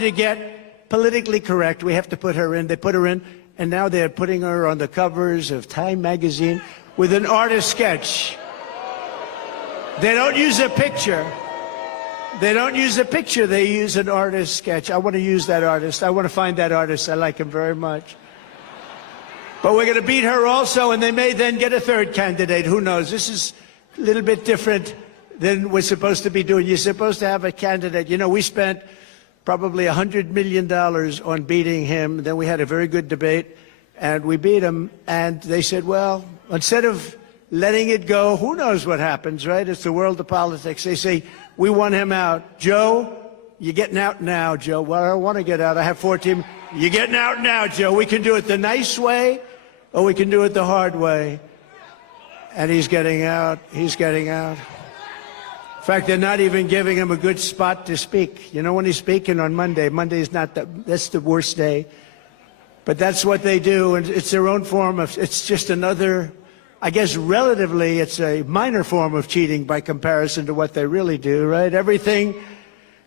to get politically correct, we have to put her in. They put her in, and now they're putting her on the covers of Time magazine with an artist sketch. They don't use a picture. They don't use a picture. They use an artist sketch. I want to use that artist. I want to find that artist. I like him very much. But we're going to beat her also, and they may then get a third candidate. Who knows? This is a little bit different than we're supposed to be doing. You're supposed to have a candidate. You know, we spent probably $100 million on beating him. Then we had a very good debate, and we beat him. And they said, well, instead of letting it go, who knows what happens, right? It's the world of politics. They say, we want him out. Joe, you're getting out now, Joe. Well, I don't want to get out. I have 14. You're getting out now, Joe. We can do it the nice way, or we can do it the hard way. And he's getting out. He's getting out. In fact, they're not even giving him a good spot to speak. You know, when he's speaking on Monday, Monday's not that's the worst day. But that's what they do, and it's their own form of, it's just another, I guess relatively, it's a minor form of cheating by comparison to what they really do, right? Everything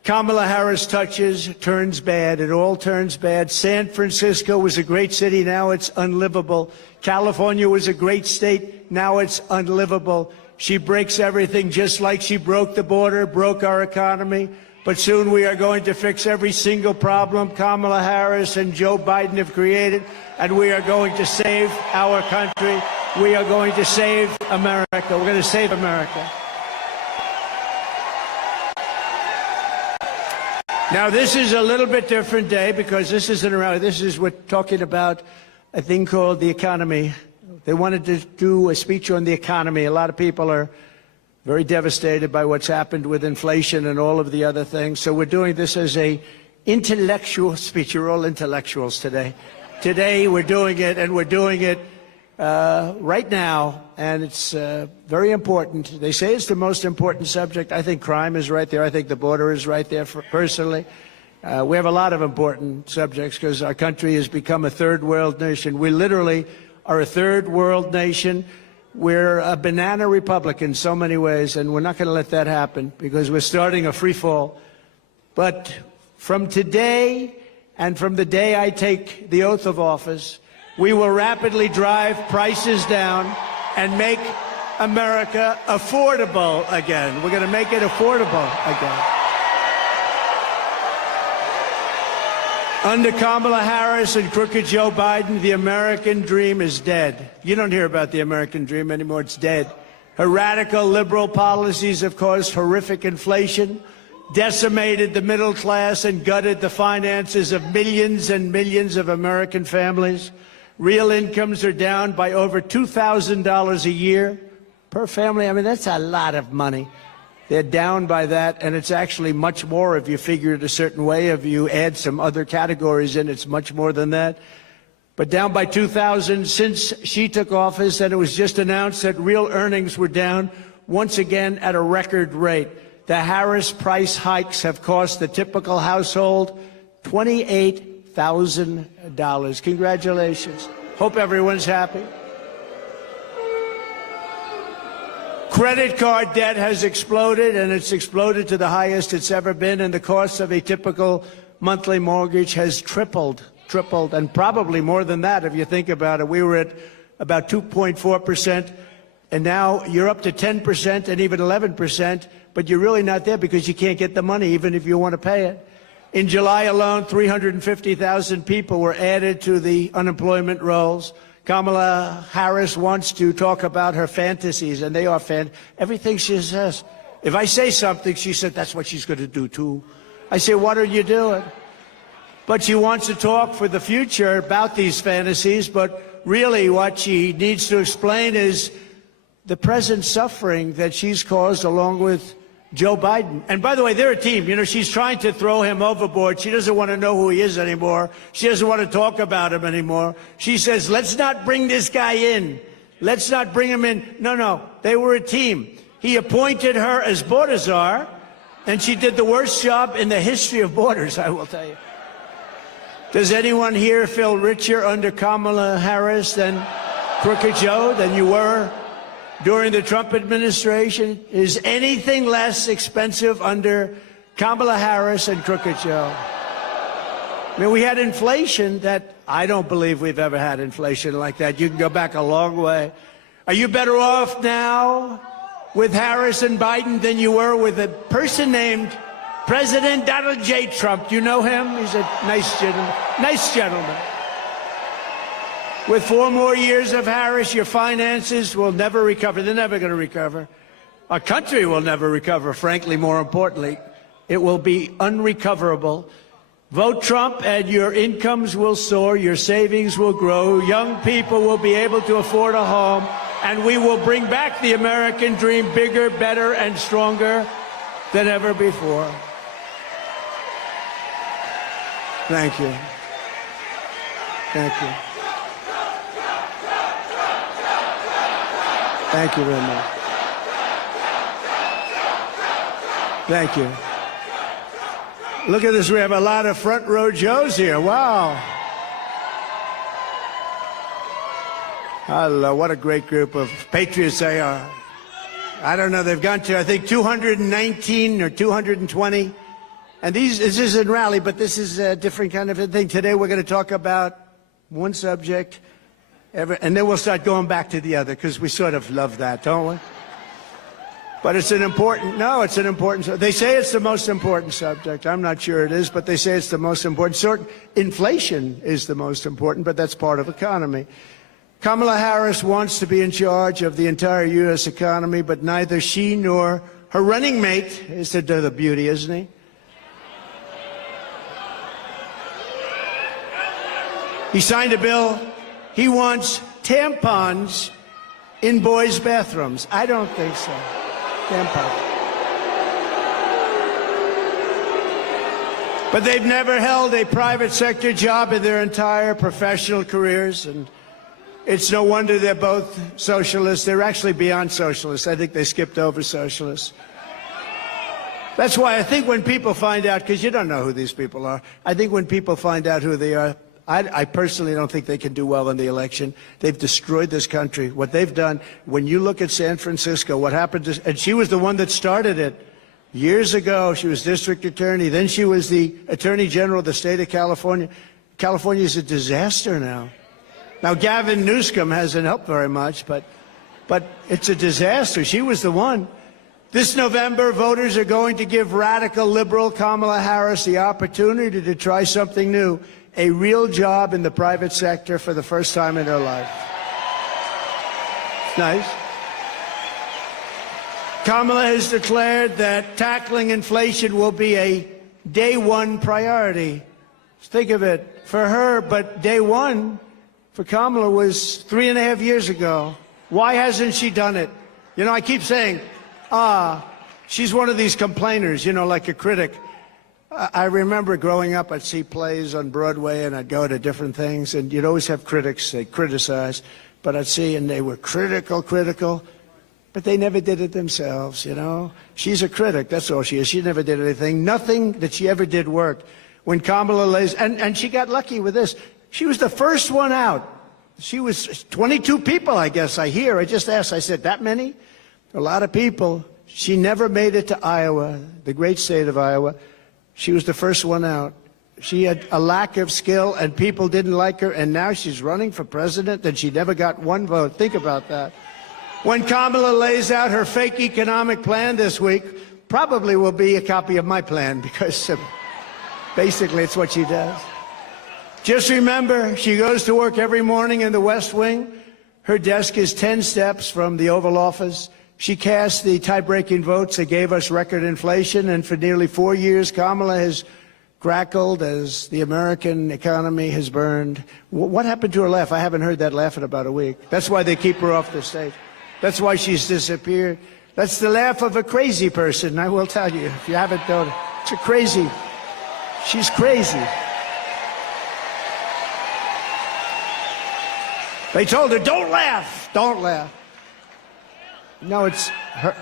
Kamala Harris touches turns bad. It all turns bad. San Francisco was a great city. Now it's unlivable. California was a great state. Now it's unlivable. She breaks everything just like she broke the border, broke our economy. But soon we are going to fix every single problem Kamala Harris and Joe Biden have created, and we are going to save our country. We are going to save America. We're going to save America. Now, this is a little bit different day because this isn't around. This is we're talking about a thing called the economy. They wanted to do a speech on the economy. A lot of people are very devastated by what's happened with inflation and all of the other things. So we're doing this as a intellectual speech. You're all intellectuals today. Today we're doing it, and we're doing it right now, and it's very important. They say it's the most important subject. I think crime is right there. I think the border is right there, personally. We have a lot of important subjects because our country has become a third world nation. We literally are a third world nation. We're a banana republic in so many ways, and we're not going to let that happen because we're starting a free fall. But from today and from the day I take the oath of office, we will rapidly drive prices down and make America affordable again. We're going to make it affordable again. Under Kamala Harris and crooked Joe Biden, the American dream is dead. You don't hear about the American dream anymore. It's dead. Her radical liberal policies have caused horrific inflation, decimated the middle class, and gutted the finances of millions and millions of American families. Real incomes are down by over $2,000 a year per family. I mean, that's a lot of money. They're down by that, and it's actually much more if you figure it a certain way. If you add some other categories in, it's much more than that. But down by 2,000 since she took office, and it was just announced that real earnings were down once again at a record rate. The Harris price hikes have cost the typical household $28,000. Congratulations. Hope everyone's happy. Credit card debt has exploded, and it's exploded to the highest it's ever been, and the cost of a typical monthly mortgage has tripled, and probably more than that if you think about it. We were at about 2.4%, and now you're up to 10% and even 11%, but you're really not there because you can't get the money even if you want to pay it. In July alone, 350,000 people were added to the unemployment rolls. Kamala Harris wants to talk about her fantasies, and they are everything she says. If I say something, she said, that's what she's going to do, too. I say, what are you doing? But she wants to talk for the future about these fantasies, but really what she needs to explain is the present suffering that she's caused along with Joe Biden. And by the way, they're a team. You know, she's trying to throw him overboard. She doesn't want to know who he is anymore. She doesn't want to talk about him anymore. She says, let's not bring this guy in. Let's not bring him in. No, they were a team. He appointed her as border czar, and she did the worst job in the history of borders, I will tell you. Does anyone here feel richer under Kamala Harris than Crooked Joe, than you were during the Trump administration? Is anything less expensive under Kamala Harris and Crooked Joe? I mean, we had inflation that I don't believe we've ever had inflation like that. You can go back a long way. Are you better off now with Harris and Biden than you were with a person named President Donald J. Trump? You know him? He's a nice gentleman. Nice gentleman. With 4 more years of Harris, your finances will never recover. They're never going to recover. Our country will never recover, frankly, more importantly. It will be unrecoverable. Vote Trump and your incomes will soar, your savings will grow, young people will be able to afford a home, and we will bring back the American dream bigger, better, and stronger than ever before. Thank you. Thank you. Thank you very much. Thank you. Look at this. We have a lot of front row Joes here. Wow. Hello. What a great group of patriots they are. I don't know. They've gone to, I think, 219 or 220. And this isn't rally, but this is a different kind of a thing. Today we're going to talk about one subject, and then we'll start going back to the other, because we sort of love that, don't we? But it's an important, it's an important, they say it's the most important subject. I'm not sure it is, but they say it's the most important. Inflation is the most important, but that's part of economy. Kamala Harris wants to be in charge of the entire U.S. economy, but neither she nor her running mate is the beauty, isn't he? He signed a bill. He wants tampons in boys' bathrooms. I don't think so. Tampons. But they've never held a private sector job in their entire professional careers, and it's no wonder they're both socialists. They're actually beyond socialists. I think they skipped over socialists. That's why I think when people find out, because you don't know who these people are, I think when people find out who they are, I personally don't think they can do well in the election. They've destroyed this country. What they've done, when you look at San Francisco, what happened to, and she was the one that started it. Years ago, she was district attorney. Then she was the attorney general of the state of California. California is a disaster now. Now, Gavin Newsom hasn't helped very much, but it's a disaster. She was the one. This November, voters are going to give radical liberal Kamala Harris the opportunity to try something new, a real job in the private sector for the first time in her life. It's nice. Kamala has declared that tackling inflation will be a day one priority. Think of it, for her, but day one for Kamala was 3.5 years ago. Why hasn't she done it? You know, I keep saying, she's one of these complainers, you know, like a critic. I remember growing up, I'd see plays on Broadway and I'd go to different things, and you'd always have critics, they criticize, but I'd see, and they were critical, but they never did it themselves, you know. She's a critic, that's all she is. She never did anything. Nothing that she ever did worked. When Kamala lays, and she got lucky with this. She was the first one out. She was 22 people, I guess, I hear. I just asked, I said, that many? A lot of people. She never made it to Iowa, the great state of Iowa. She was the first one out. She had a lack of skill, and people didn't like her, and now she's running for president, and she never got one vote. Think about that. When Kamala lays out her fake economic plan this week, probably will be a copy of my plan, because basically it's what she does. Just remember, she goes to work every morning in the West Wing. Her desk is 10 steps from the Oval Office. She cast the tie-breaking votes that gave us record inflation, and for nearly 4 years, Kamala has crackled as the American economy has burned. What happened to her laugh? I haven't heard that laugh in about a week. That's why they keep her off the stage. That's why she's disappeared. That's the laugh of a crazy person, I will tell you. If you haven't known, it's a crazy. She's crazy. They told her, don't laugh, don't laugh. No, it's her.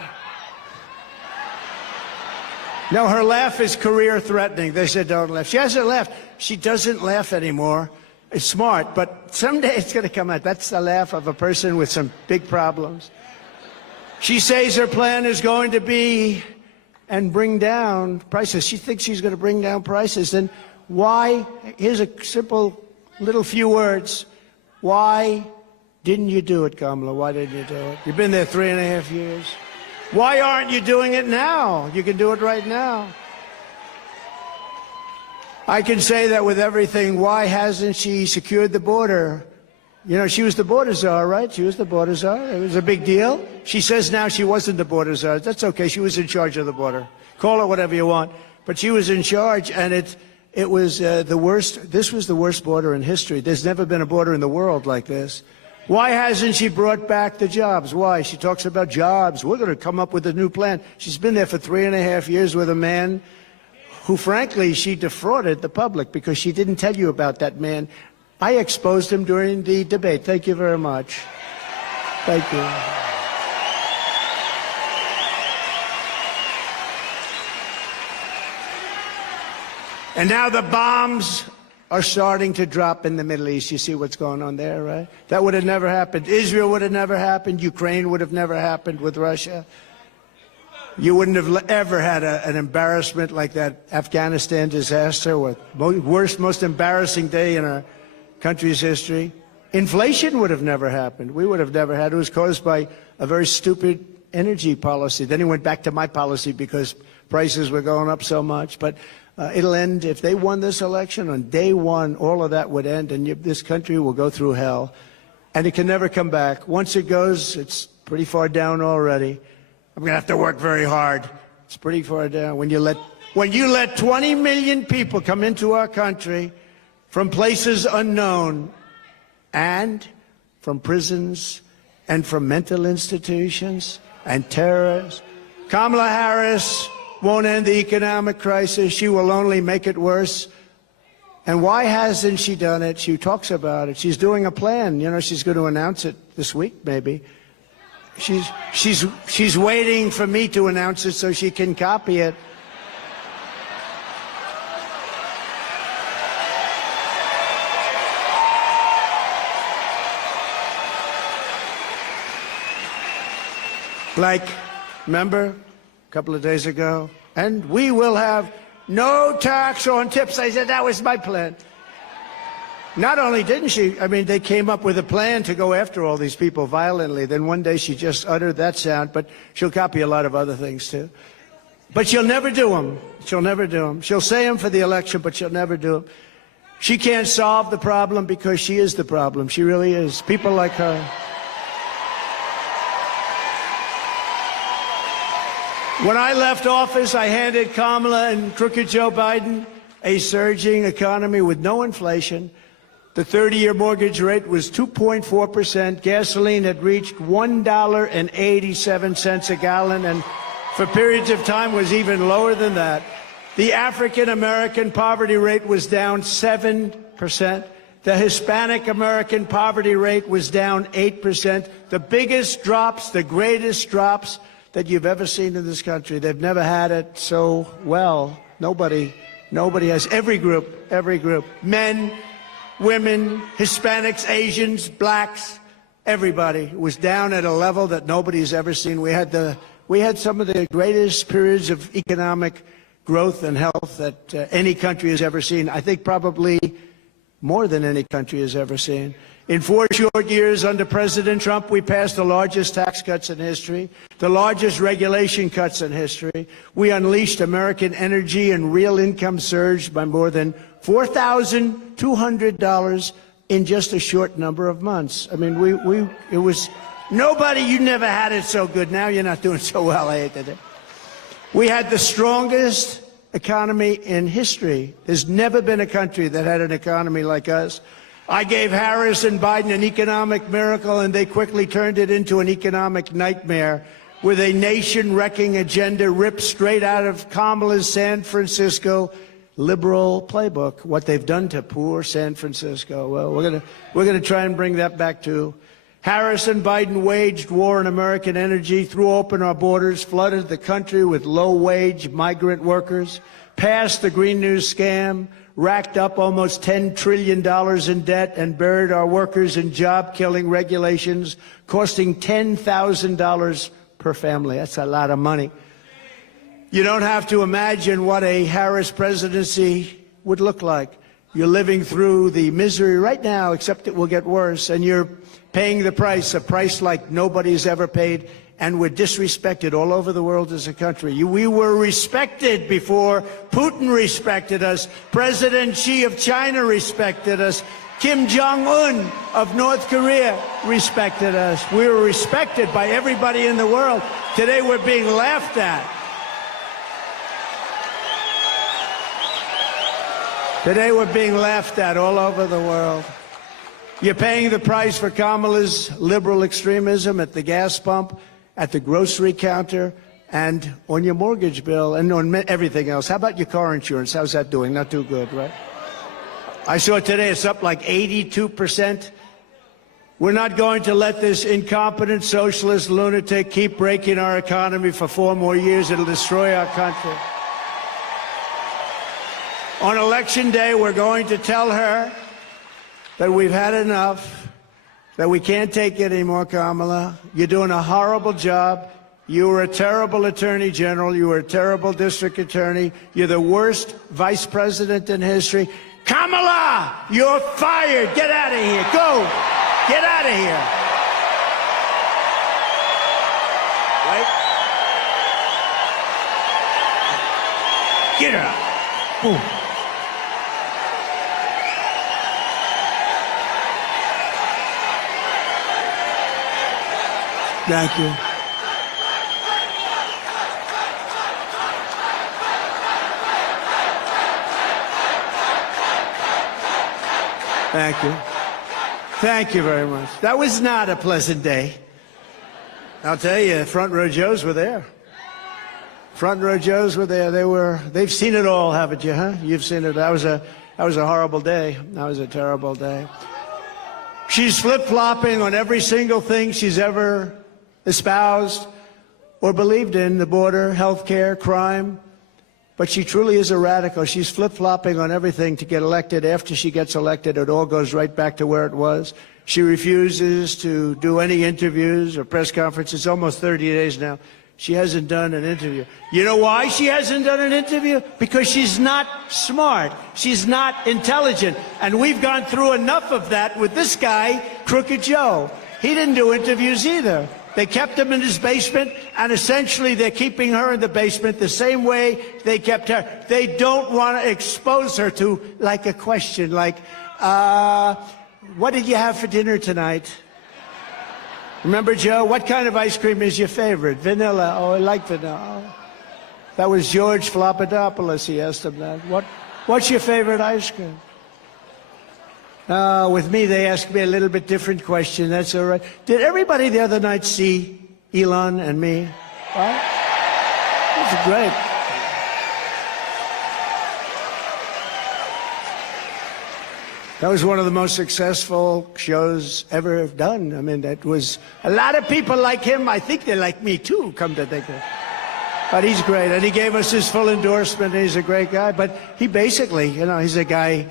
No, her laugh is career-threatening. They said, don't laugh. She hasn't laughed. She doesn't laugh anymore. It's smart, but someday it's going to come out. That's the laugh of a person with some big problems. She says her plan is going to be and bring down prices. She thinks she's going to bring down prices. And Why? Here's a simple little few words. Why didn't you do it, Kamala? Why didn't you do it? You've been there 3.5 years. Why aren't you doing it now? You can do it right now. I can say that with everything. Why hasn't she secured the border? You know, she was the border czar, right? She was the border czar. It was a big deal. She says now she wasn't the border czar. That's okay. She was in charge of the border. Call it whatever you want. But she was in charge, and it was the worst. This was the worst border in history. There's never been a border in the world like this. Why hasn't she brought back the jobs? Why? She talks about jobs. We're going to come up with a new plan. She's been there for 3.5 years with a man who, frankly, she defrauded the public because she didn't tell you about that man. I exposed him during the debate. Thank you very much. Thank you. And now the bombs are starting to drop in the Middle East. You see what's going on there, right? That would have never happened. Israel would have never happened. Ukraine would have never happened with Russia. You wouldn't have ever had an embarrassment like that Afghanistan disaster, or worst, most embarrassing day in our country's history. Inflation would have never happened. We would have never had it. It was caused by a very stupid energy policy. Then he went back to my policy because prices were going up so much. But it'll end. If they won this election on day one, all of that would end, and this country will go through hell. And it can never come back. Once it goes, it's pretty far down already. I'm going to have to work very hard. It's pretty far down. When you let 20 million people come into our country from places unknown, and from prisons, and from mental institutions, and terrorists, Kamala Harris won't end the economic crisis. She will only make it worse. And why hasn't she done it? She talks about it. She's doing a plan. You know, she's going to announce it this week, maybe. She's waiting for me to announce it so she can copy it. Like, remember, a couple of days ago, and we will have no tax on tips. I said that was my plan. Not only didn't she, I mean, they came up with a plan to go after all these people violently. Then one day she just uttered that sound, but she'll copy a lot of other things too. But she'll never do them. She'll never do them. She'll say them for the election, but she'll never do them. She can't solve the problem because she is the problem. She really is. People like her. When I left office, I handed Kamala and crooked Joe Biden a surging economy with no inflation. The 30-year mortgage rate was 2.4%. Gasoline had reached $1.87 a gallon, and for periods of time was even lower than that. The African-American poverty rate was down 7%. The Hispanic American poverty rate was down 8%. The biggest drops, the greatest drops that you've ever seen in this country. They've never had it so well. Nobody has. Every group, men, women, Hispanics, Asians, blacks, everybody was down at a level that nobody's ever seen. We had some of the greatest periods of economic growth and health that any country has ever seen. I think probably more than any country has ever seen. In 4 short years under President Trump, we passed the largest tax cuts in history, the largest regulation cuts in history. We unleashed American energy, and real income surged by more than $4,200 in just a short number of months. I mean, it was nobody. You never had it so good. Now you're not doing so well. I hate that. We had the strongest economy in history. There's never been a country that had an economy like us. I gave Harris and Biden an economic miracle, and they quickly turned it into an economic nightmare with a nation-wrecking agenda ripped straight out of Kamala's San Francisco liberal playbook. What they've done to poor San Francisco. Well, we're gonna try and bring that back too. Harris and Biden waged war on American energy, threw open our borders, flooded the country with low-wage migrant workers, passed the Green New scam, racked up almost $10 trillion in debt, and buried our workers in job-killing regulations, costing $10,000 per family. That's a lot of money. You don't have to imagine what a Harris presidency would look like. You're living through the misery right now, except it will get worse, and you're paying the price, a price like nobody's ever paid, and we're disrespected all over the world as a country. We were respected before Putin respected us. President Xi of China respected us. Kim Jong-un of North Korea respected us. We were respected by everybody in the world. Today we're being laughed at. Today we're being laughed at all over the world. You're paying the price for Kamala's liberal extremism at the gas pump, at the grocery counter, and on your mortgage bill, and on everything else. How about your car insurance? How's that doing? Not too good, right? I saw today it's up like 82%. We're not going to let this incompetent socialist lunatic keep breaking our economy for 4 more years. It'll destroy our country. On Election Day, we're going to tell her that we've had enough, that we can't take it anymore, Kamala. You're doing a horrible job. You were a terrible attorney general. You were a terrible district attorney. You're the worst vice president in history. Kamala, you're fired. Get out of here. Go. Get out of here. Right? Get out. Boom. Thank you. Thank you. Thank you very much. That was not a pleasant day. I'll tell you, front row Joes were there. Front row Joes were there. They've seen it all, haven't you, huh? You've seen it. That was a horrible day. That was a terrible day. She's flip-flopping on every single thing she's ever espoused or believed in, the border, health care, crime. But she truly is a radical. She's flip-flopping on everything to get elected. After she gets elected, it all goes right back to where it was. She refuses to do any interviews or press conferences. Almost 30 days now. She hasn't done an interview. You know why she hasn't done an interview? Because she's not smart. She's not intelligent. And we've gone through enough of that with this guy, Crooked Joe. He didn't do interviews either. They kept him in his basement, and essentially they're keeping her in the basement the same way they kept her. They don't want to expose her to, like, a question like, what did you have for dinner tonight? Remember, Joe, what kind of ice cream is your favorite? Vanilla. Oh, I like vanilla. Oh. That was George Flopadopoulos. He asked him that. What's your favorite ice cream? With me, they asked me a little bit different question. That's all right. Did everybody the other night see Elon and me? Right? That's great. That was one of the most successful shows ever done. I mean, that was a lot of people like him. I think they like me too, come to think of it. But he's great, and he gave us his full endorsement. And he's a great guy. But he basically, you know, he's a guy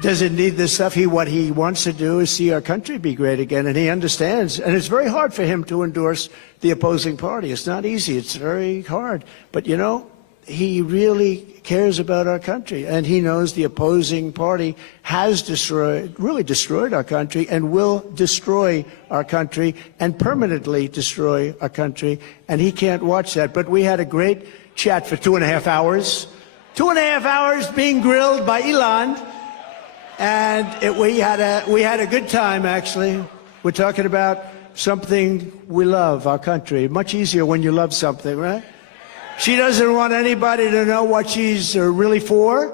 doesn't need this stuff. What he wants to do is see our country be great again, and he understands. And it's very hard for him to endorse the opposing party. It's not easy. It's very hard. But, you know, he really cares about our country, and he knows the opposing party has really destroyed our country and will destroy our country and permanently destroy our country, and he can't watch that. But we had a great chat for 2.5 hours. 2.5 hours being grilled by Elon. And we had a good time, actually. We're talking about something we love, our country. Much easier when you love something, right? She doesn't want anybody to know what she's really for,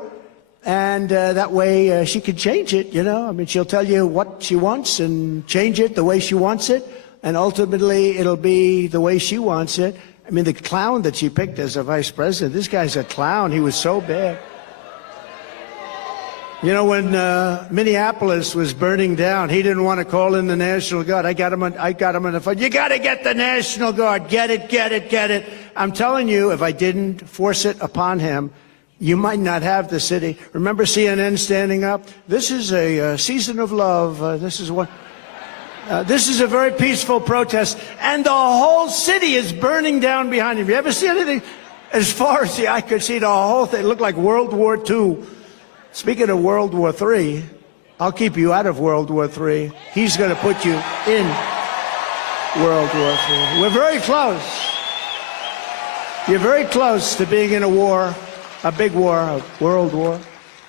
and that way she can change it, you know? I mean, she'll tell you what she wants and change it the way she wants it, and ultimately it'll be the way she wants it. I mean, the clown that she picked as a vice president, this guy's a clown. He was so bad. You know, when Minneapolis was burning down, he didn't want to call in the National Guard. I got him on the phone. You got to get the National Guard. Get it, get it, get it. I'm telling you, if I didn't force it upon him, you might not have the city. Remember CNN standing up? This is a season of love. This is a very peaceful protest, and the whole city is burning down behind him. You ever see anything? As far as the eye could see, the whole thing looked like World War II. Speaking of World War III, I'll keep you out of World War III. He's going to put you in World War III. We're very close. You're very close to being in a war, a big war, a world war.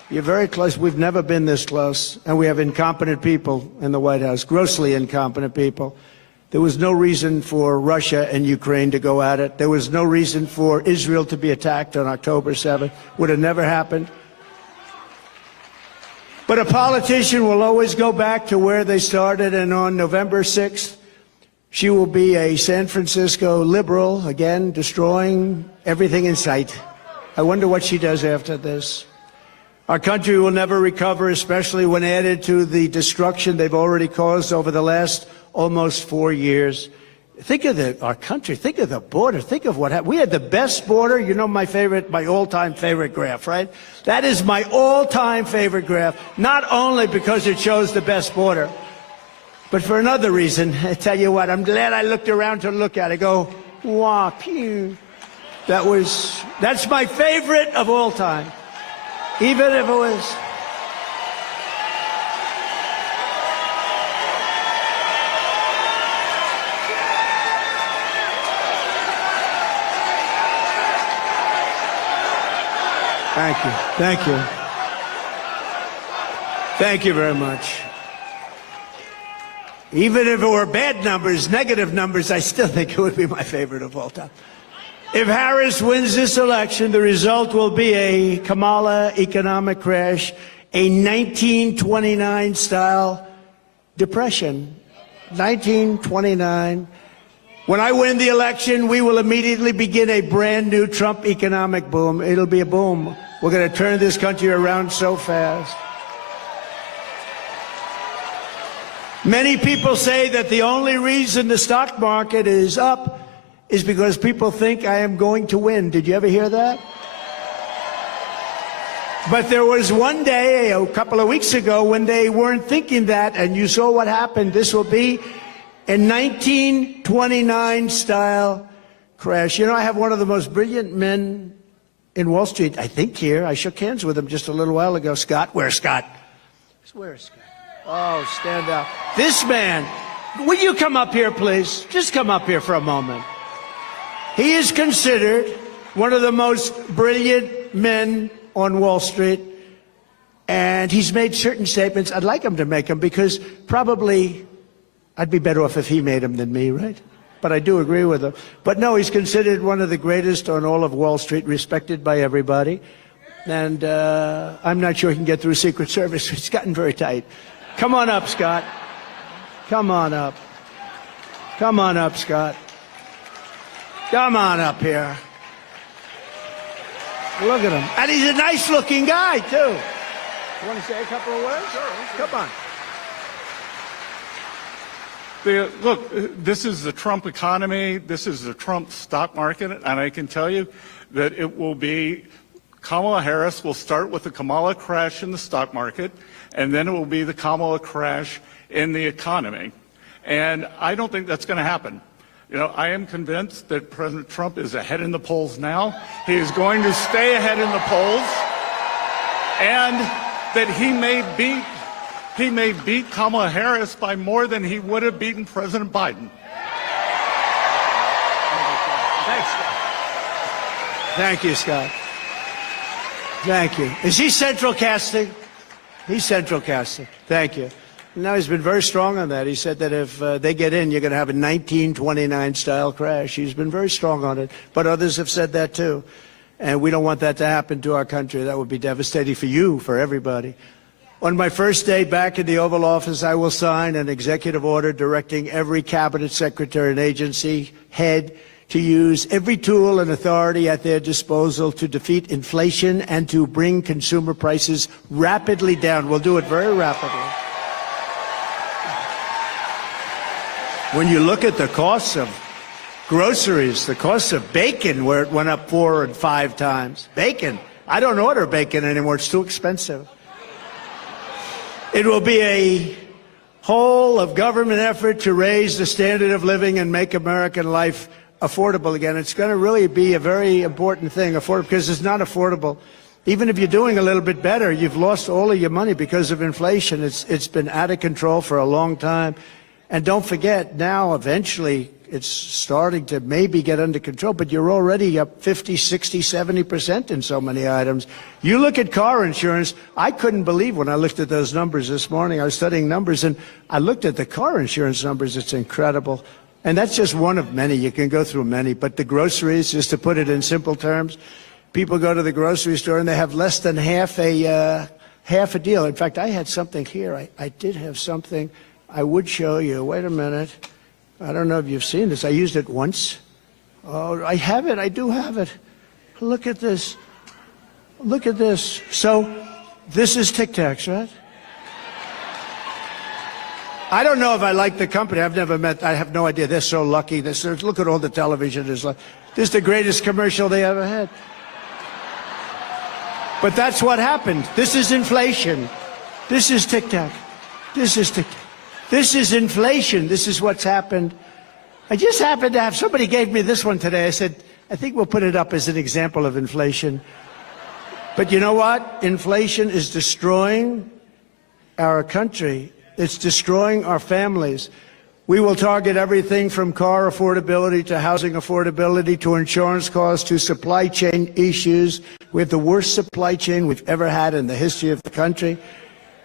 You're very close. We've never been this close. And we have incompetent people in the White House, grossly incompetent people. There was no reason for Russia and Ukraine to go at it. There was no reason for Israel to be attacked on October 7th. Would have never happened. But a politician will always go back to where they started, and on November 6th, she will be a San Francisco liberal, again, destroying everything in sight. I wonder what she does after this. Our country will never recover, especially when added to the destruction they've already caused over the last almost 4 years. Think of our country. Think of the border. Think of what happened. We had the best border. You know my all-time favorite graph, right? That is my all-time favorite graph, not only because it shows the best border, but for another reason. I tell you what, I'm glad I looked around to look at it. I go, wow, pew. That's my favorite of all time. Even if it was... Thank you. Thank you. Thank you very much. Even if it were bad numbers, negative numbers, I still think it would be my favorite of all time. If Harris wins this election, the result will be a Kamala economic crash, a 1929-style depression. 1929. When I win the election, we will immediately begin a brand new Trump economic boom. It'll be a boom. We're going to turn this country around so fast. Many people say that the only reason the stock market is up is because people think I am going to win. Did you ever hear that? But there was one day, a couple of weeks ago, when they weren't thinking that, and you saw what happened. This will be a 1929-style crash. You know, I have one of the most brilliant men in Wall Street, I think, here. I shook hands with him just a little while ago. Scott. Where's Scott? Where's Scott? Oh, stand up. This man, will you come up here, please? Just come up here for a moment. He is considered one of the most brilliant men on Wall Street, and he's made certain statements. I'd like him to make them because probably I'd be better off if he made them than me, right? But I do agree with him. But no, he's considered one of the greatest on all of Wall Street, respected by everybody. And I'm not sure he can get through Secret Service. It's gotten very tight. Come on up, Scott. Come on up. Come on up, Scott. Come on up here. Look at him. And he's a nice-looking guy, too. You want to say a couple of words? Sure. Come on. Look, this is the Trump economy. This is the Trump stock market. And I can tell you that it will be Kamala Harris will start with the Kamala crash in the stock market, and then it will be the Kamala crash in the economy. And I don't think that's going to happen. You know, I am convinced that President Trump is ahead in the polls now. He is going to stay ahead in the polls, and that he may beat Kamala Harris by more than he would have beaten President Biden. Thanks, Scott. Thank you, Scott. Thank you. Is he central casting? He's central casting. Thank you. Now, he's been very strong on that. He said that if they get in, you're going to have a 1929-style crash. He's been very strong on it. But others have said that, too. And we don't want that to happen to our country. That would be devastating for you, for everybody. On my first day back in the Oval Office, I will sign an executive order directing every cabinet secretary and agency head to use every tool and authority at their disposal to defeat inflation and to bring consumer prices rapidly down. We'll do it very rapidly. When you look at the costs of groceries, the cost of bacon, where it went up 4 and 5 times. Bacon. I don't order bacon anymore. It's too expensive. It will be a whole of government effort to raise the standard of living and make American life affordable again. It's going to really be a very important thing, affordable, because it's not affordable. Even if you're doing a little bit better, you've lost all of your money because of inflation. It's been out of control for a long time. And don't forget, now eventually it's starting to maybe get under control, but you're already up 50, 60, 70% in so many items. You look at car insurance, I couldn't believe when I looked at those numbers this morning. I was studying numbers, and I looked at the car insurance numbers. It's incredible. And that's just one of many. You can go through many. But the groceries, just to put it in simple terms, people go to the grocery store and they have less than half a deal. In fact, I had something here. I did have something I would show you. Wait a minute. I don't know if you've seen this. I used it once. Oh, I have it. I do have it. Look at this. Look at this. So this is Tic Tacs, right? I don't know if I like the company. I've never met. I have no idea. They're so lucky. Look at all the television. This is the greatest commercial they ever had. But that's what happened. This is inflation. This is Tic Tac. This is Tic Tac. This is inflation. This is what's happened. I just happened to have, somebody gave me this one today. I said, I think we'll put it up as an example of inflation. But you know what? Inflation is destroying our country. It's destroying our families. We will target everything from car affordability to housing affordability to insurance costs to supply chain issues. We have the worst supply chain we've ever had in the history of the country.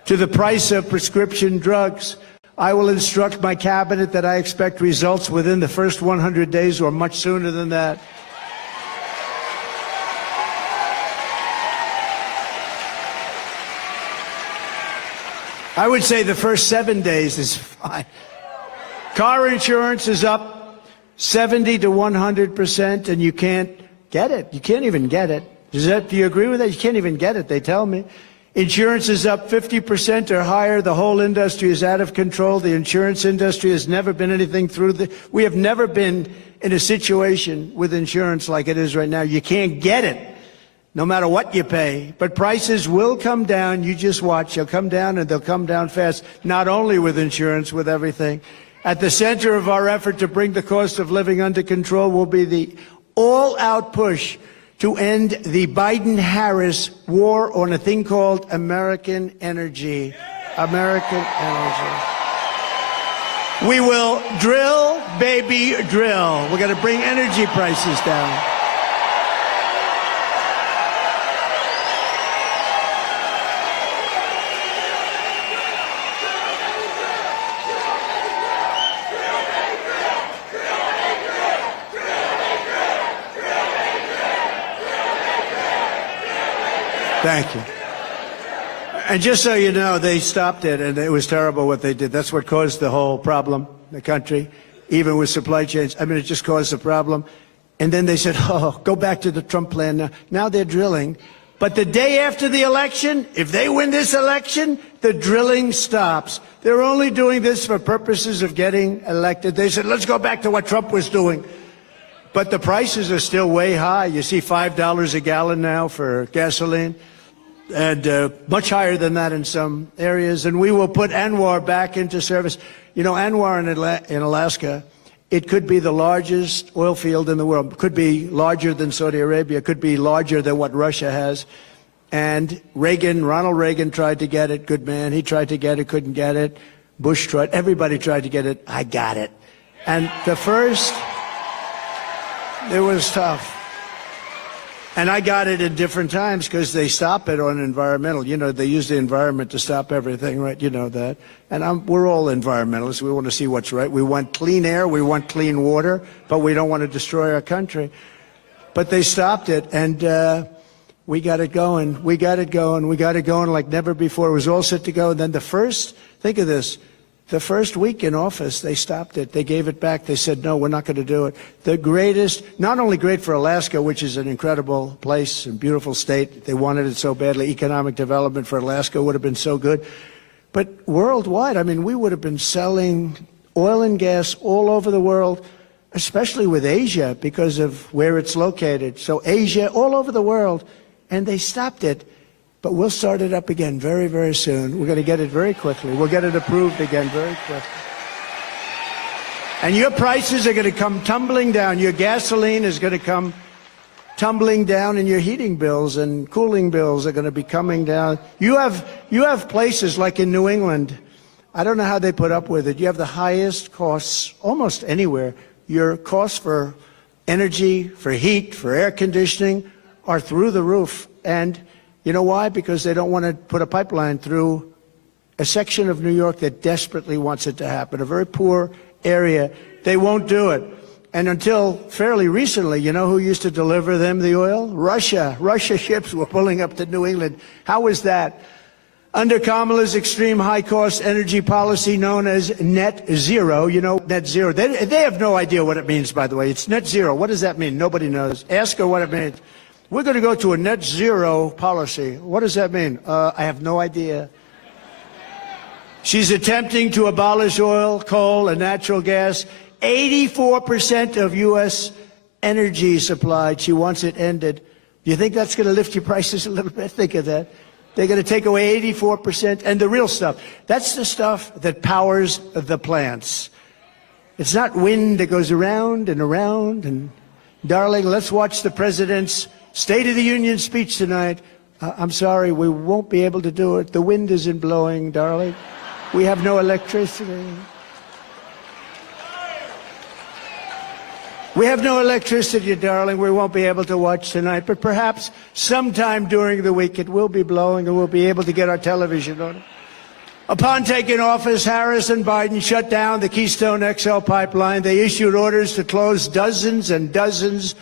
To the price of prescription drugs. I will instruct my cabinet that I expect results within the first 100 days or much sooner than that. I would say the first 7 days is fine. Car insurance is up 70 to 100%, and you can't get it. You can't even get it. Do you agree with that? You can't even get it, they tell me. Insurance is up 50% or higher. The whole industry is out of control. The insurance industry has never been anything we have never been in a situation with insurance like it is right now. You can't get it, no matter what you pay. But prices will come down. You just watch. They'll come down, and they'll come down fast, not only with insurance, with everything. At the center of our effort to bring the cost of living under control will be the all-out push to end the Biden-Harris war on a thing called American energy. American energy. We will drill, baby, drill. We're going to bring energy prices down. Thank you. And just so you know, they stopped it, and it was terrible what they did. That's what caused the whole problem in the country, even with supply chains. I mean, it just caused the problem. And then they said, oh, go back to the Trump plan now. Now they're drilling. But the day after the election, if they win this election, the drilling stops. They're only doing this for purposes of getting elected. They said, let's go back to what Trump was doing. But the prices are still way high. You see $5 a gallon now for gasoline, and much higher than that in some areas. And we will put ANWR back into service. You know, ANWR in Alaska, it could be the largest oil field in the world. It could be larger than Saudi Arabia. It could be larger than what Russia has. And Ronald Reagan tried to get it. Good man. He tried to get it, couldn't get it. Bush tried. Everybody tried to get it. I got it. And it was tough. And I got it at different times because they stop it on environmental. You know, they use the environment to stop everything, right? You know that. And we're all environmentalists. We want to see what's right. We want clean air. We want clean water. But we don't want to destroy our country. But they stopped it, and we got it going. We got it going. We got it going like never before. It was all set to go. And then think of this. The first week in office, they stopped it. They gave it back. They said, no, we're not going to do it. The greatest, not only great for Alaska, which is an incredible place and beautiful state. They wanted it so badly. Economic development for Alaska would have been so good. But worldwide, I mean, we would have been selling oil and gas all over the world, especially with Asia because of where it's located. So Asia, all over the world. And they stopped it. But we'll start it up again very, very soon. We're going to get it very quickly. We'll get it approved again very quickly. And your prices are going to come tumbling down. Your gasoline is going to come tumbling down, and your heating bills and cooling bills are going to be coming down. You have places like in New England. I don't know how they put up with it. You have the highest costs almost anywhere. Your costs for energy, for heat, for air conditioning are through the roof. And you know why? Because they don't want to put a pipeline through a section of New York that desperately wants it to happen, a very poor area. They won't do it. And until fairly recently, you know who used to deliver them the oil? Russia. Russia ships were pulling up to New England. How was that? Under Kamala's extreme high-cost energy policy known as net zero, you know, net zero. They have no idea what it means, by the way. It's net zero. What does that mean? Nobody knows. Ask her what it means. We're going to go to a net zero policy. What does that mean? I have no idea. She's attempting to abolish oil, coal, and natural gas. 84% of U.S. energy supply. She wants it ended. Do you think that's going to lift your prices a little bit? Think of that. They're going to take away 84%. And the real stuff, that's the stuff that powers the plants. It's not wind that goes around and around. And, darling, let's watch the president's State of the Union speech tonight. I'm sorry, we won't be able to do it. The wind isn't blowing, darling. We have no electricity. We have no electricity, darling. We won't be able to watch tonight. But perhaps sometime during the week it will be blowing and we'll be able to get our television on it. Upon taking office, Harris and Biden shut down the Keystone XL pipeline. They issued orders to close dozens and dozens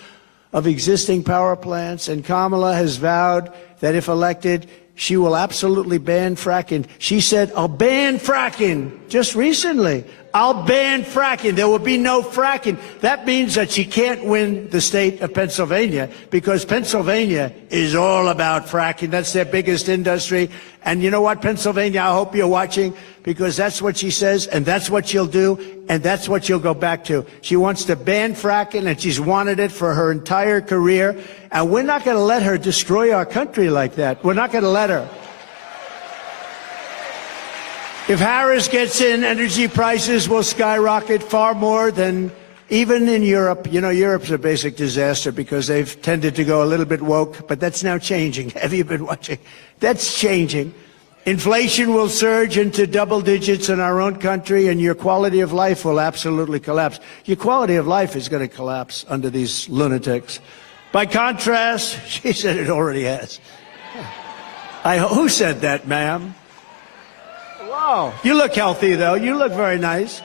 of existing power plants. And Kamala has vowed that if elected, she will absolutely ban fracking. She said, I'll ban fracking just recently. I'll ban fracking. There will be no fracking. That means that she can't win the state of Pennsylvania because Pennsylvania is all about fracking. That's their biggest industry. And you know what, Pennsylvania, I hope you're watching because that's what she says and that's what she'll do and that's what she'll go back to. She wants to ban fracking and she's wanted it for her entire career. And we're not going to let her destroy our country like that. We're not going to let her. If Harris gets in, energy prices will skyrocket far more than even in Europe. You know, Europe's a basic disaster because they've tended to go a little bit woke, but that's now changing. Have you been watching? That's changing. Inflation will surge into double digits in our own country, and your quality of life will absolutely collapse. Your quality of life is going to collapse under these lunatics. By contrast, she said it already has. Who said that, ma'am? Wow. You look healthy, though. You look very nice.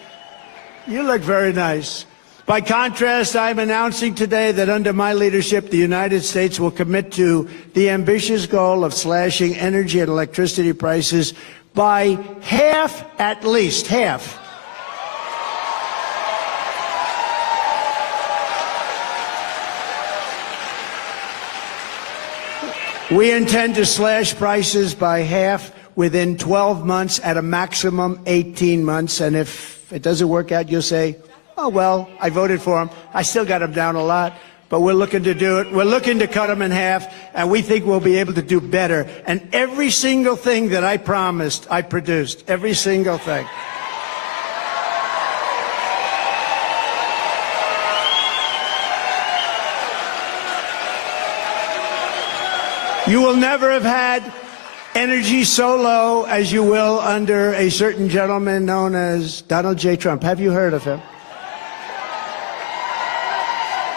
You look very nice. By contrast, I'm announcing today that under my leadership, the United States will commit to the ambitious goal of slashing energy and electricity prices by half, at least half. We intend to slash prices by half within 12 months, at a maximum 18 months. And if it doesn't work out, you'll say, oh, well, I voted for him. I still got him down a lot, but we're looking to do it. We're looking to cut him in half, and we think we'll be able to do better. And every single thing that I promised, I produced. Every single thing. You will never have had energy so low as you will under a certain gentleman known as Donald J. Trump. Have you heard of him?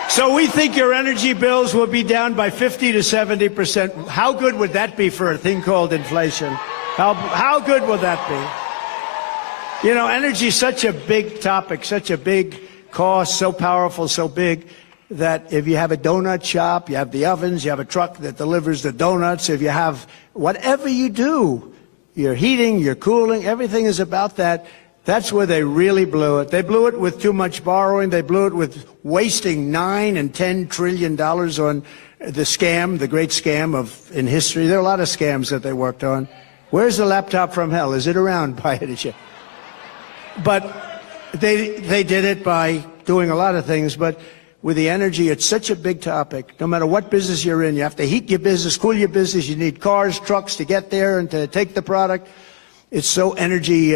So we think your energy bills will be down by 50 to 70%. How good would that be for a thing called inflation? How good will that be? You know, energy is such a big topic, such a big cost, so powerful, so big, that if you have a donut shop, you have the ovens, you have a truck that delivers the donuts, if you have whatever you do, your heating, your cooling, everything is about that. That's where they really blew it. They blew it with too much borrowing. They blew it with wasting $9 and $10 trillion on the scam, the great scam in history. There are a lot of scams that they worked on. Where's the laptop from hell? Is it around by any chance? But they did it by doing a lot of things. But with the energy, it's such a big topic. No matter what business you're in, you have to heat your business, cool your business. You need cars, trucks to get there and to take the product. It's so energy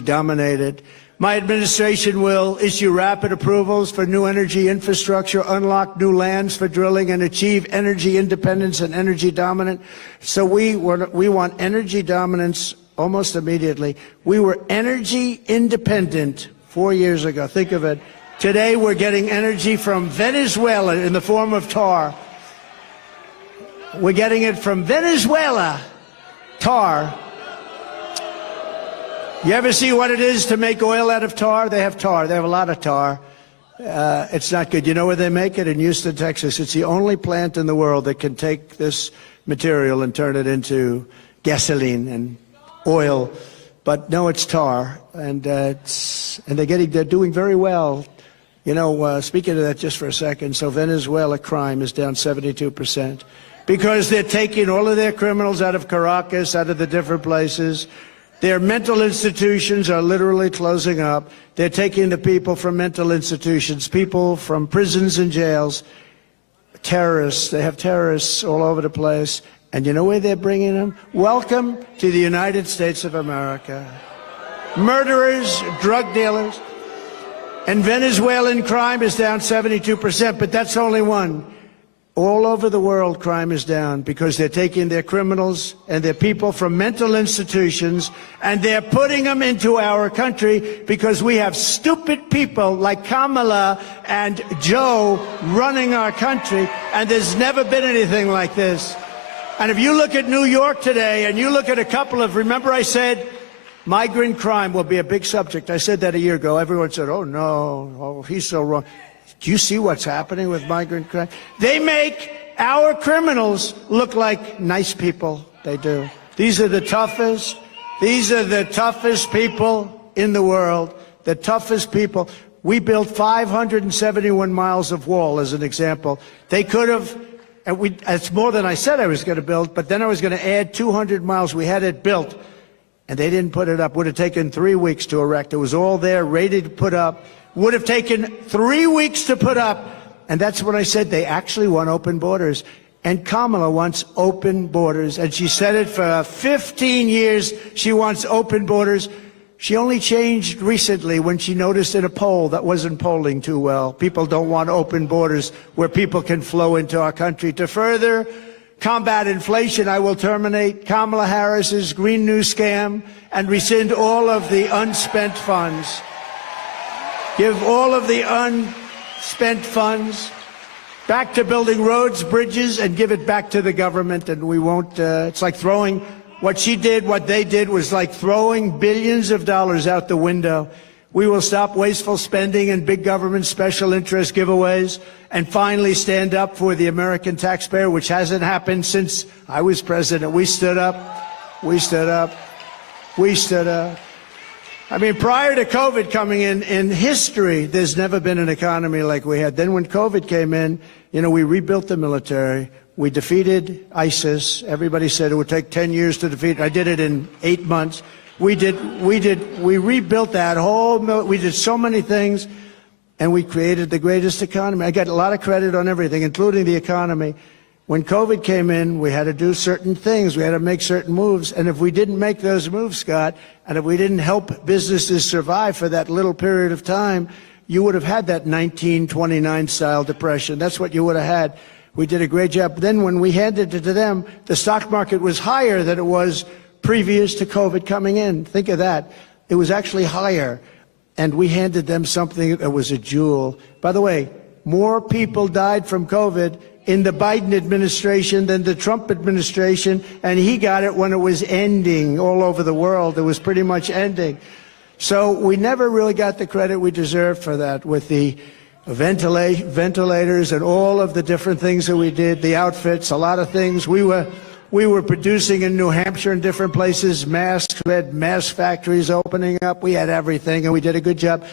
dominated. My administration will issue rapid approvals for new energy infrastructure, unlock new lands for drilling, and achieve energy independence and energy dominance. So we want energy dominance almost immediately. We were energy independent 4 years ago. Think of it. Today we're getting energy from Venezuela in the form of tar. We're getting it from Venezuela, tar. You ever see what it is to make oil out of tar? They have tar. They have a lot of tar. It's not good. You know where they make it? In Houston, Texas. It's the only plant in the world that can take this material and turn it into gasoline and oil. But no, it's tar, and they're doing very well. You know, speaking of that just for a second, so Venezuela crime is down 72% because they're taking all of their criminals out of Caracas, out of the different places. Their mental institutions are literally closing up. They're taking the people from mental institutions, people from prisons and jails, terrorists. They have terrorists all over the place. And you know where they're bringing them? Welcome to the United States of America. Murderers, drug dealers. And Venezuelan crime is down 72%, but that's only one. All over the world, crime is down because they're taking their criminals and their people from mental institutions and they're putting them into our country because we have stupid people like Kamala and Joe running our country, and there's never been anything like this. And if you look at New York today and you look at a couple of, remember I said migrant crime will be a big subject. I said that a year ago. Everyone said, oh no, oh, he's so wrong. Do you see what's happening with migrant crime? They make our criminals look like nice people. They do. These are the toughest. These are the toughest people in the world. The toughest people. We built 571 miles of wall, as an example. They could have, and it's more than I said I was going to build, but then I was going to add 200 miles. We had it built, and they didn't put it up. Would have taken 3 weeks to erect. It was all there, ready to put up. Would have taken 3 weeks to put up. And that's what I said. They actually want open borders. And Kamala wants open borders. And she said it for 15 years. She wants open borders. She only changed recently when she noticed in a poll that wasn't polling too well. People don't want open borders where people can flow into our country. To further combat inflation, I will terminate Kamala Harris's Green New Scam and rescind all of the unspent funds. Give all of the unspent funds back to building roads, bridges, and give it back to the government. And we won't, it's like throwing, what she did, what they did was like throwing billions of dollars out the window. We will stop wasteful spending and big government special interest giveaways and finally stand up for the American taxpayer, which hasn't happened since I was president. We stood up. We stood up. We stood up. I mean, prior to COVID coming in history, there's never been an economy like we had. Then when COVID came in, you know, we rebuilt the military. We defeated ISIS. Everybody said it would take 10 years to defeat. I did it in 8 months. We rebuilt that whole, we did so many things, and we created the greatest economy. I got a lot of credit on everything, including the economy. When COVID came in, we had to do certain things. We had to make certain moves. And if we didn't make those moves, Scott, and if we didn't help businesses survive for that little period of time, you would have had that 1929 style depression. That's what you would have had. We did a great job. Then when we handed it to them, the stock market was higher than it was previous to COVID coming in. Think of that. It was actually higher. And we handed them something that was a jewel. By the way, more people died from COVID in the Biden administration than the Trump administration, and he got it when it was ending all over the world. It was pretty much ending. So we never really got the credit we deserved for that with the ventilators and all of the different things that we did, the outfits, a lot of things. We were producing in New Hampshire and different places, masks. We had mask factories opening up. We had everything, and we did a good job.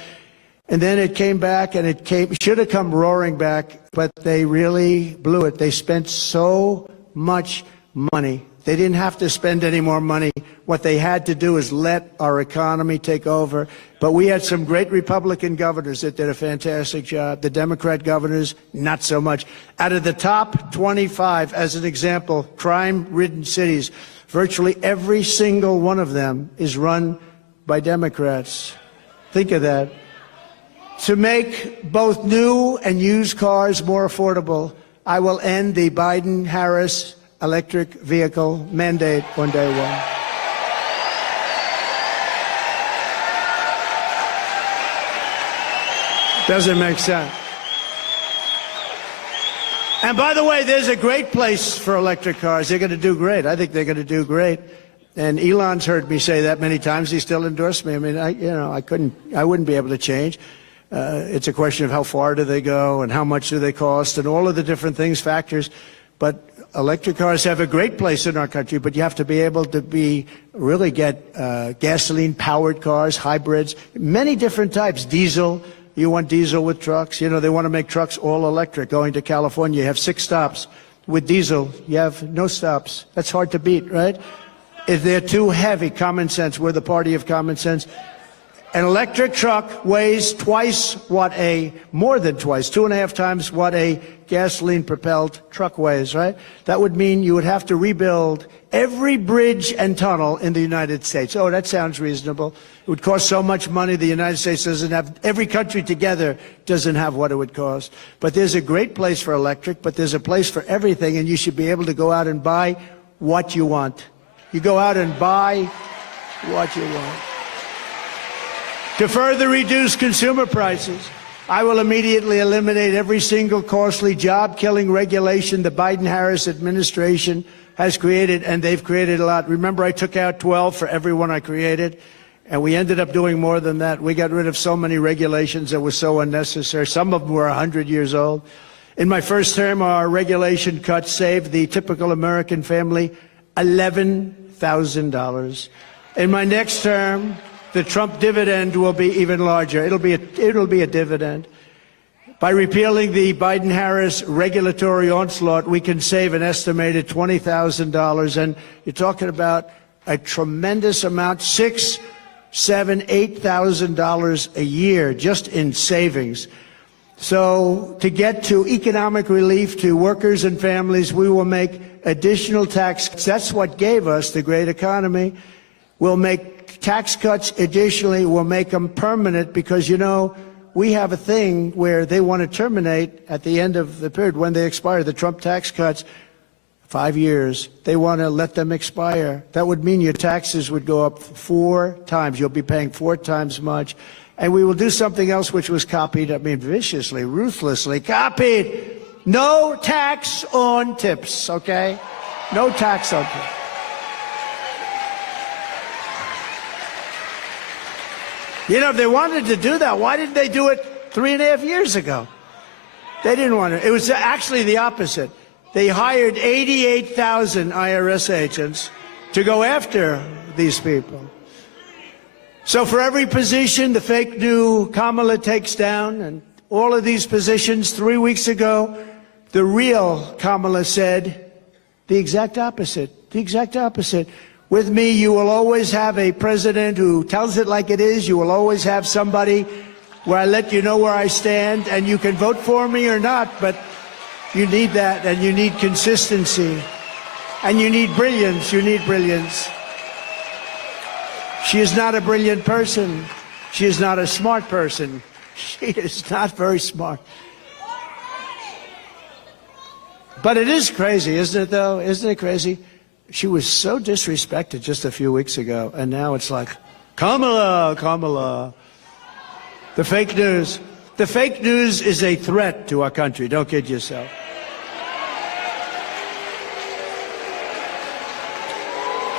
And then it came back, and it should have come roaring back, but they really blew it. They spent so much money. They didn't have to spend any more money. What they had to do is let our economy take over. But we had some great Republican governors that did a fantastic job. The Democrat governors, not so much. Out of the top 25, as an example, crime-ridden cities, virtually every single one of them is run by Democrats. Think of that. To make both new and used cars more affordable, I will end the Biden-Harris electric vehicle mandate on day one. Doesn't make sense. And by the way, there's a great place for electric cars. They're going to do great. I think they're going to do great. And Elon's heard me say that many times. He still endorsed me. I mean, I wouldn't be able to change. It's a question of how far do they go and how much do they cost and all of the different things, factors. But electric cars have a great place in our country, but you have to be able to really get gasoline-powered cars, hybrids, many different types, diesel. You want diesel with trucks. You know, they want to make trucks all electric. Going to California, you have 6 stops. With diesel, you have no stops. That's hard to beat, right? If they're too heavy, common sense. We're the party of common sense. An electric truck weighs more than twice, 2.5 times what a gasoline-propelled truck weighs, right? That would mean you would have to rebuild every bridge and tunnel in the United States. Oh, that sounds reasonable. It would cost so much money. The United States doesn't have, every country together doesn't have what it would cost. But there's a great place for electric, but there's a place for everything, and you should be able to go out and buy what you want. You go out and buy what you want. To further reduce consumer prices, I will immediately eliminate every single costly job-killing regulation the Biden-Harris administration has created, and they've created a lot. Remember, I took out 12 for every one I created, and we ended up doing more than that. We got rid of so many regulations that were so unnecessary. Some of them were 100 years old. In my first term, our regulation cuts saved the typical American family $11,000. In my next term, the Trump dividend will be even larger. It'll be a dividend. By repealing the Biden-Harris regulatory onslaught, we can save an estimated $20,000, and you're talking about a tremendous amount, $6,000, $7,000, $8,000 a year just in savings. So to get to economic relief to workers and families, we will make additional tax cuts. That's what gave us the great economy. We'll make tax cuts additionally. We'll make them permanent because, you know, we have a thing where they want to terminate at the end of the period when they expire. The Trump tax cuts, 5 years, they want to let them expire. That would mean your taxes would go up 4 times. You'll be paying 4 times much. And we will do something else which was copied, I mean, viciously, ruthlessly copied. No tax on tips, okay? No tax on tips. You know, if they wanted to do that, why didn't they do it 3.5 years ago? They didn't want to. It was actually the opposite. They hired 88,000 IRS agents to go after these people. So for every position the fake new Kamala takes down, and all of these positions 3 weeks ago, the real Kamala said the exact opposite, the exact opposite. With me, you will always have a president who tells it like it is. You will always have somebody where I let you know where I stand, and you can vote for me or not, but you need that, and you need consistency, and you need brilliance. You need brilliance. She is not a brilliant person. She is not a smart person. She is not very smart. But it is crazy, isn't it, though? Isn't it crazy? She was so disrespected just a few weeks ago, and now it's like, Kamala, Kamala. The fake news. The fake news is a threat to our country. Don't kid yourself.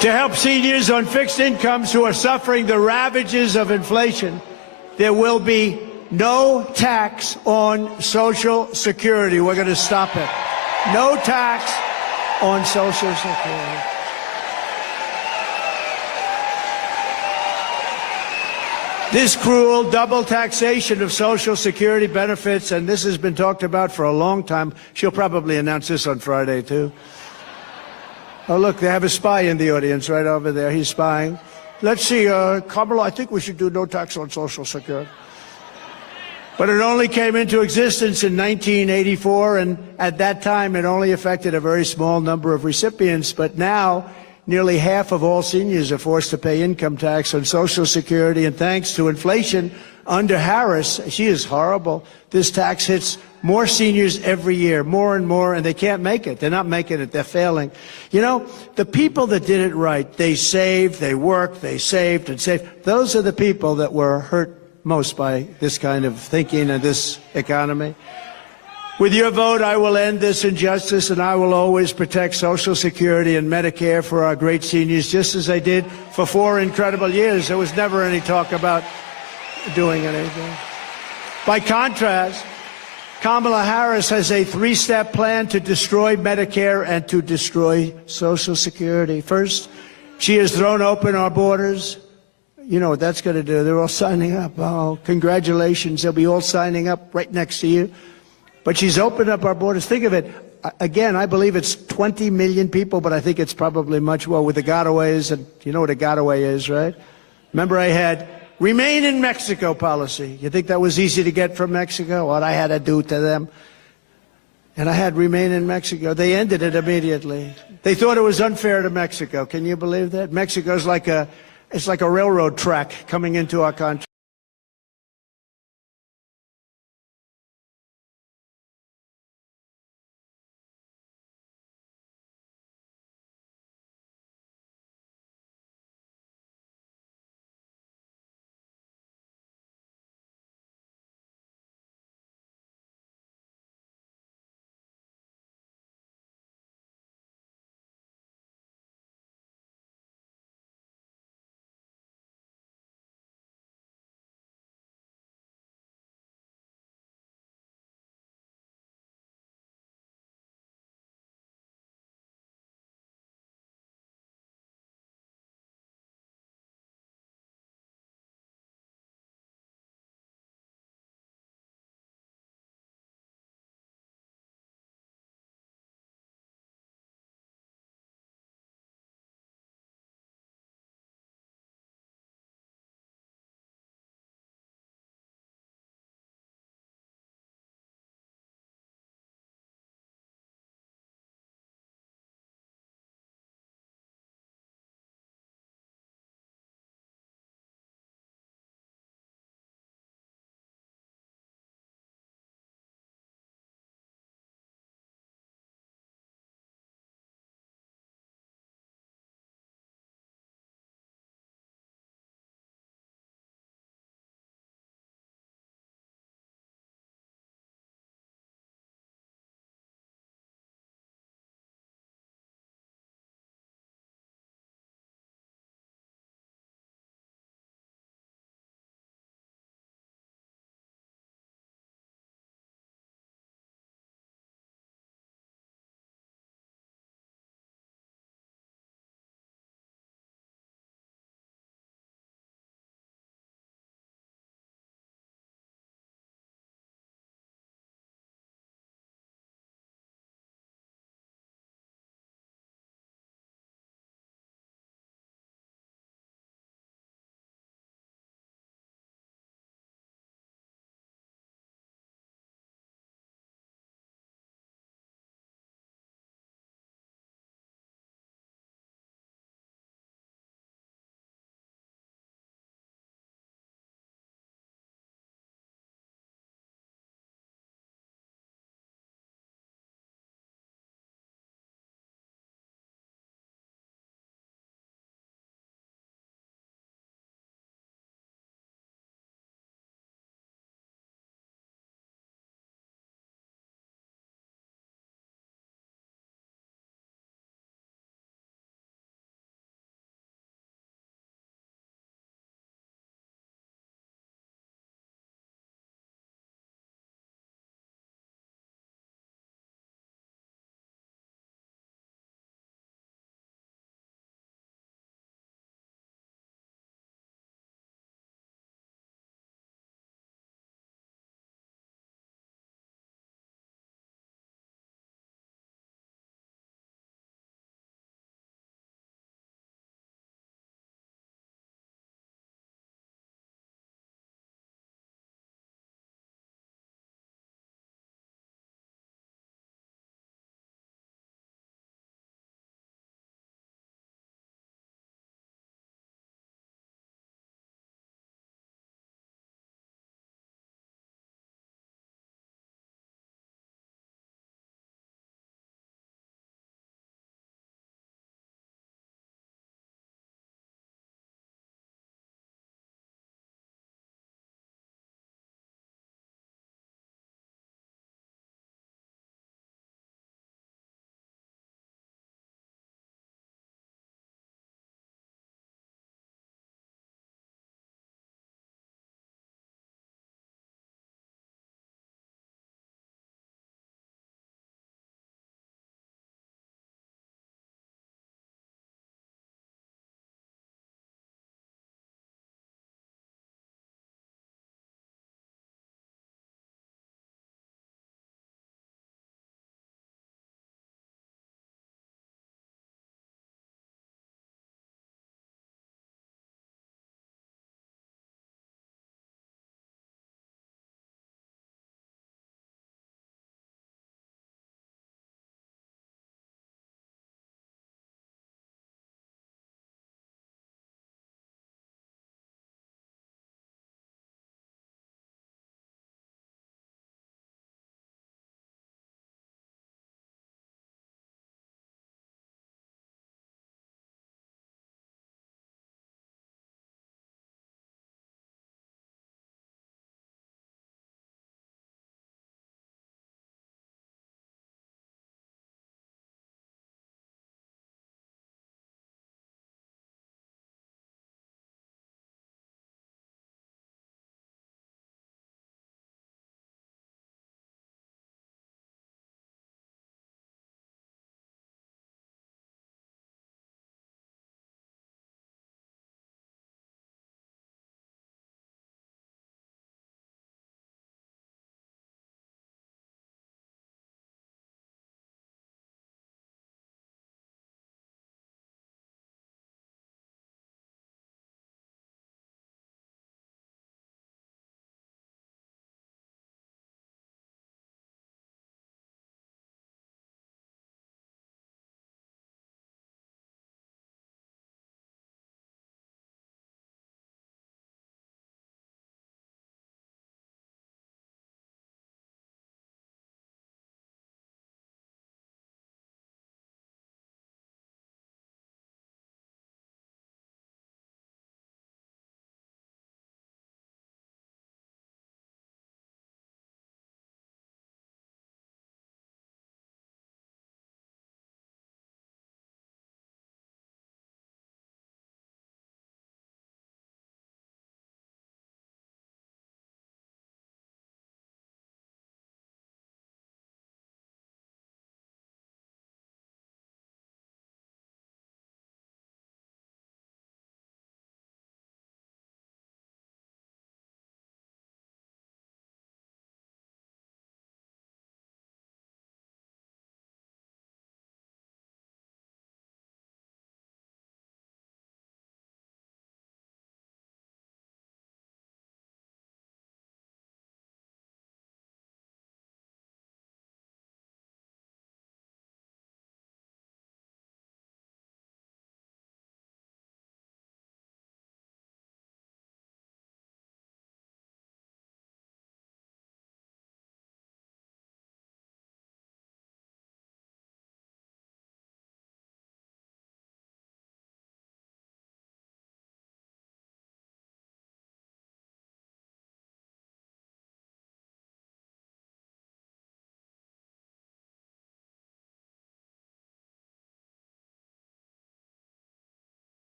To help seniors on fixed incomes who are suffering the ravages of inflation, there will be no tax on Social Security. We're going to stop it. No tax on Social Security. This cruel double taxation of Social Security benefits, and this has been talked about for a long time. She'll probably announce this on Friday, too. Oh, look, they have a spy in the audience right over there. He's spying. Let's see, Kamala, I think we should do no tax on Social Security. But it only came into existence in 1984, and at that time it only affected a very small number of recipients. But now nearly half of all seniors are forced to pay income tax on Social Security, and thanks to inflation under Harris, she is horrible. This tax hits more seniors every year, more and more, and they can't make it. They're not making it. They're failing. You know, the people that did it right, they saved, they worked, they saved and saved. Those are the people that were hurt most by this kind of thinking and this economy. With your vote, I will end this injustice, and I will always protect Social Security and Medicare for our great seniors, just as I did for 4 incredible years. There was never any talk about doing anything. By contrast, Kamala Harris has a 3-step plan to destroy Medicare and to destroy Social Security. First, she has thrown open our borders. You know what that's going to do. They're all signing up. Oh, congratulations. They'll be all signing up right next to you. But she's opened up our borders. Think of it. Again, I believe it's 20 million people, but I think it's probably much more with the gotaways. And you know what a gotaway is, right? Remember, I had remain in Mexico policy. You think that was easy to get from Mexico? What I had to do to them. And I had remain in Mexico. They ended it immediately. They thought it was unfair to Mexico. Can you believe that? Mexico's like it's like a railroad track coming into our country.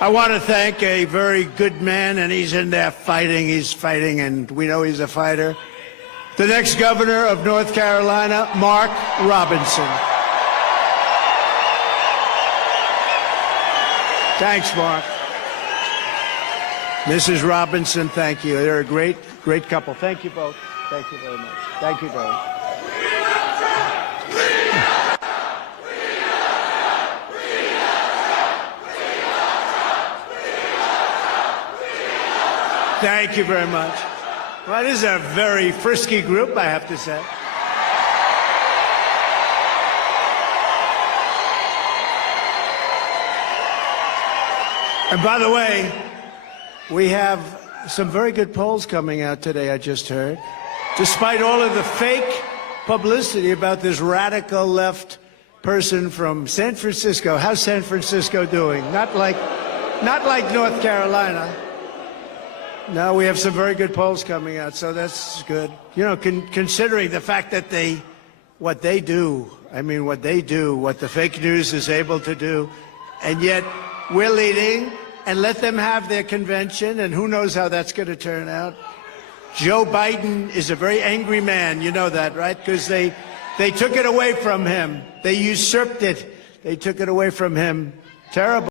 I want to thank a very good man, and he's in there fighting. He's fighting, and we know he's a fighter. The next governor of North Carolina, Mark Robinson. Thanks, Mark. Mrs. Robinson, thank you. They're a great, great couple. Thank you both. Thank you very much. Thank you both. Thank you very much. Well, this is a very frisky group, I have to say. And by the way, we have some very good polls coming out today, I just heard. Despite all of the fake publicity about this radical left person from San Francisco. How's San Francisco doing? Not like North Carolina. No, we have some very good polls coming out, so that's good. You know, considering the fact that what they do, what the fake news is able to do, and yet we're leading, and let them have their convention, and who knows how that's going to turn out. Joe Biden is a very angry man, you know that, right? Because they took it away from him. They usurped it. They took it away from him. Terrible.